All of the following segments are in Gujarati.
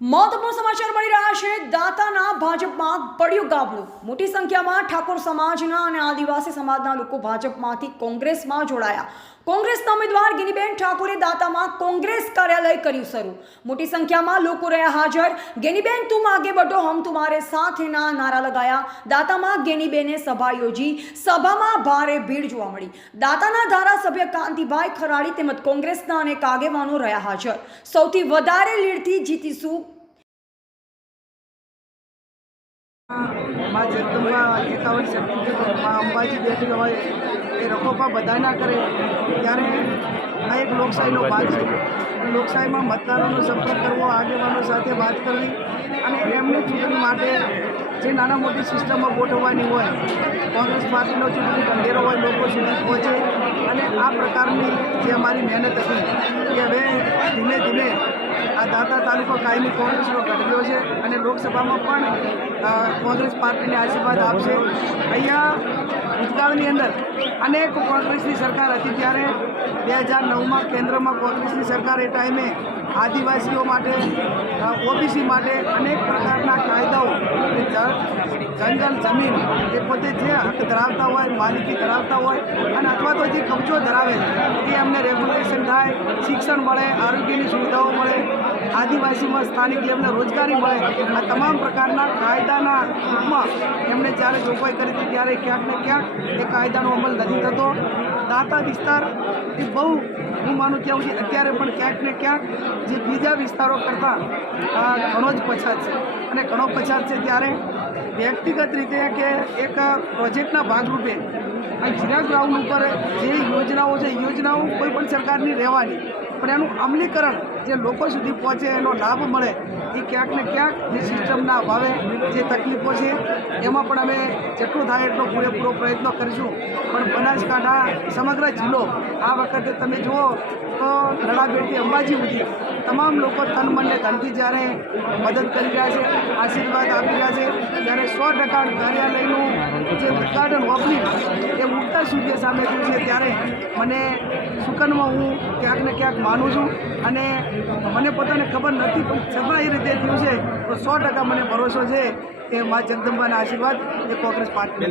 મહત્વપૂર્ણ સમાચાર મળી રહ્યા છે। દાતાના ભાજપમાં પડ્યું ગાબડું। મોટી સંખ્યામાં ઠાકોર સમાજના અને આદિવાસી સમાજના લોકો ભાજપમાંથી કોંગ્રેસમાં જોડાયા। કોંગ્રેસના ઉમેદવાર ગેનીબેન ઠાકોરે દાતામાં કોંગ્રેસ કાર્યાલય કર્યું શરૂ। મોટી સંખ્યામાં લોકો રહ્યા હાજર। ગેનીબેન તુમ આગે बढ़ो हम तुम्हारे साथ ના નારા લગાયા। દાતામાં ગેનીબેને સભા યોજી। સભામાં ભારે ભીડ જોવા મળી। દાતાના ધારાસભ્ય કાંતિભાઈ ખરાડી તેમજ કોંગ્રેસના અનેક આગેવાનો રહ્યા હાજર। સૌથી વધારે લીડથી જીતીશું। माँ जगदम्बा 51 शक्ति माँ अंबाजी बेटी होय એ રખોપા બધા ના કરે ત્યારે આ એક લોકશાહીનો ભાગ છે। લોકશાહીમાં મતદારોનો સંપર્ક કરવો, આગેવાનો સાથે વાત કરવી અને એમની ચૂંટણી માટે જે નાના મોટી સિસ્ટમો ગોઠવવાની હોય, કોંગ્રેસ પાર્ટીનો ચૂંટણી ઢંઢેરો હોય, લોકો સુધી પહોંચે અને આ પ્રકારની જે અમારી મહેનત હતી કે હવે ધીમે ધીમે આ દાતા તાલુકો કાયમી કોંગ્રેસનો ઘટવ્યો છે અને લોકસભામાં પણ કોંગ્રેસ પાર્ટીને આશીર્વાદ આપશે। અહીંયા ભૂતકાળની અંદર અનેક કોંગ્રેસની સરકાર હતી ત્યારે 2009માં કેન્દ્રમાં કોંગ્રેસની સરકાર એ ટાઈમે આદિવાસીઓ માટે, ઓબીસી માટે અનેક પ્રકારના કાયદાઓ, જંગલ જમીન એ પોતે જે હક ધરાવતા હોય, માલિકી ધરાવતા હોય અને અથવા તો જે કબજો ધરાવે એ અમને રેગ્યુલેશન થાય, શિક્ષણ મળે, આરોગ્યની સુવિધાઓ મળે, આદિવાસીમાં સ્થાનિક લેવલે રોજગારી મળે, આ તમામ પ્રકારના કાયદાના રૂપમાં એમણે જ્યારે જોગવાઈ કરી હતી ત્યારે ક્યાંક ને ક્યાંક એ કાયદાનો અમલ નથી થતો। દાતા વિસ્તાર એ બહુ હું માનું ત્યાં સુધી અત્યારે પણ ક્યાંક ને ક્યાંક જે બીજા વિસ્તારો કરતાં ઘણો જ પછાત છે અને ઘણો પછાત છે। ત્યારે વ્યક્તિગત રીતે કે એક પ્રોજેક્ટના ભાગરૂપે આ જીરા ગ્રાઉન્ડ ઉપર જે યોજનાઓ છે, યોજનાઓ કોઈ પણ સરકારની રહેવાની, પણ એનું અમલીકરણ જે લોકો સુધી પહોંચે, એનો લાભ મળે, એ ક્યાંક ને ક્યાંક જે સિસ્ટમના અભાવે જે તકલીફો છે એમાં પણ અમે જેટલું થાય એટલો પૂરેપૂરો પ્રયત્ન કરીશું। પણ બનાસકાંઠા સમગ્ર જિલ્લો આ વખતે તમે જુઓ તો નડાબેટથી અંબાજી સુધી તમામ લોકો તન મનને ધનથી જ્યારે મદદ કરી રહ્યા છે, આશીર્વાદ આપી રહ્યા છે, ત્યારે 100% કાર્યાલયનું જે ઉદ્ઘાટન ઓપનિંગ એ ઉગતા સૂર્ય સામે થયું છે ત્યારે મને સુકનમાં હું ક્યાંક ને ક્યાંક માનું છું અને મને પોતાને ખબર નથી પણ છતાં એ રીતે થયું છે તો 100% મને ભરોસો છે કે મા જગદંબાના આશીર્વાદ એ કોંગ્રેસ પાર્ટી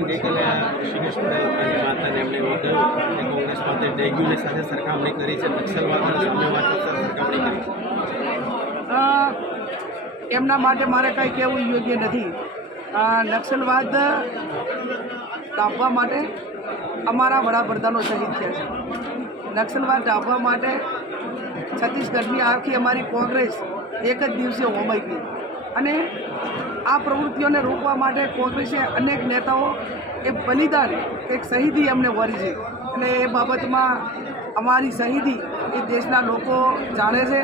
એમના માટે મારે કંઈ કહેવું યોગ્ય નથી। નક્સલવાદ ડામવા માટે અમારા વડાપ્રધાનો શહીદ થયા છે। નક્સલવાદ ડામવા માટે છત્તીસગઢની આખી અમારી કોંગ્રેસ એક જ દિવસે હોમાઈ ગઈ અને આ પ્રવૃત્તિઓને રોકવા માટે કોંગ્રેસે અનેક નેતાઓ એ બલિદાન, એક શહીદી એમને વરી છે અને એ બાબતમાં અમારી શહીદી એ દેશના લોકો જાણે છે।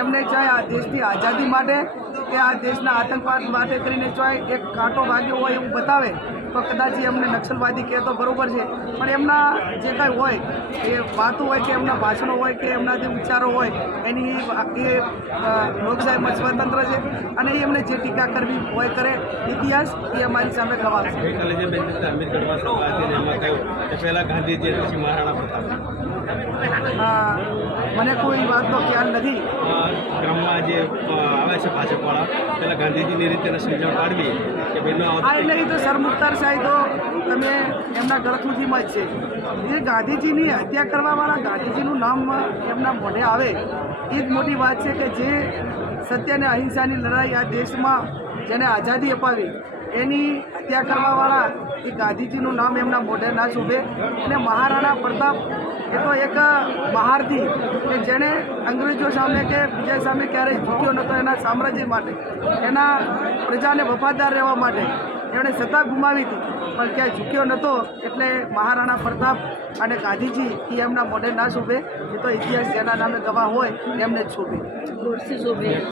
એમને ચાહે આ દેશની આઝાદી માટે કે આ દેશના આતંકવાદ માટે કરીને ચાહે એક કાંટો વાગ્યો હોય એવું બતાવે તો કદાચ એમને નક્સલવાદી કહેતો બરાબર છે, પણ એમના જે કાંઈ હોય એ વાતો હોય કે એમના ભાષણો હોય કે એમના જે વિચારો હોય એની એ લોકશાહીમાં સ્વતંત્ર છે અને એમને જે ટીકા કરવી હોય કરે। ઇતિહાસ એ અમારી સામે ગવાશે। મને કોઈ વાતનો ખ્યાલ નથી। ગામમાં જે આવે છે ભાજપવાળા પેલા ગાંધીજીની રીતે સમજણ પાડવી કે ભાઈ એટલે એ તો સરમુખતાર સાહેબ તો તમે એમના ગળથુથીમાં જ છે। જે ગાંધીજીની હત્યા કરવાવાળા, ગાંધીજીનું નામ એમના મોઢે આવે એ જ મોટી વાત છે કે જે સત્ય અને અહિંસાની લડાઈ આ દેશમાં જેને આઝાદી અપાવી એની હત્યા કરવાવાળા એ ગાંધીજીનું નામ એમના મોઢે ના શોભે। અને મહારાણા પ્રતાપ એ તો એક મહારથી કે જેણે અંગ્રેજો સામે કે બીજા સામે ક્યારેય ઝૂક્યો નહોતો, એના સામ્રાજ્ય માટે, એના પ્રજાને વફાદાર રહેવા માટે એમણે સત્તા ગુમાવી હતી પણ ક્યાંય ઝૂક્યો નહોતો। એટલે મહારાણા પ્રતાપ અને ગાંધીજી એ એમના મોઢે ના શોભે, એ તો ઇતિહાસ જેના નામે ગવાહ હોય એમને જ શોભે।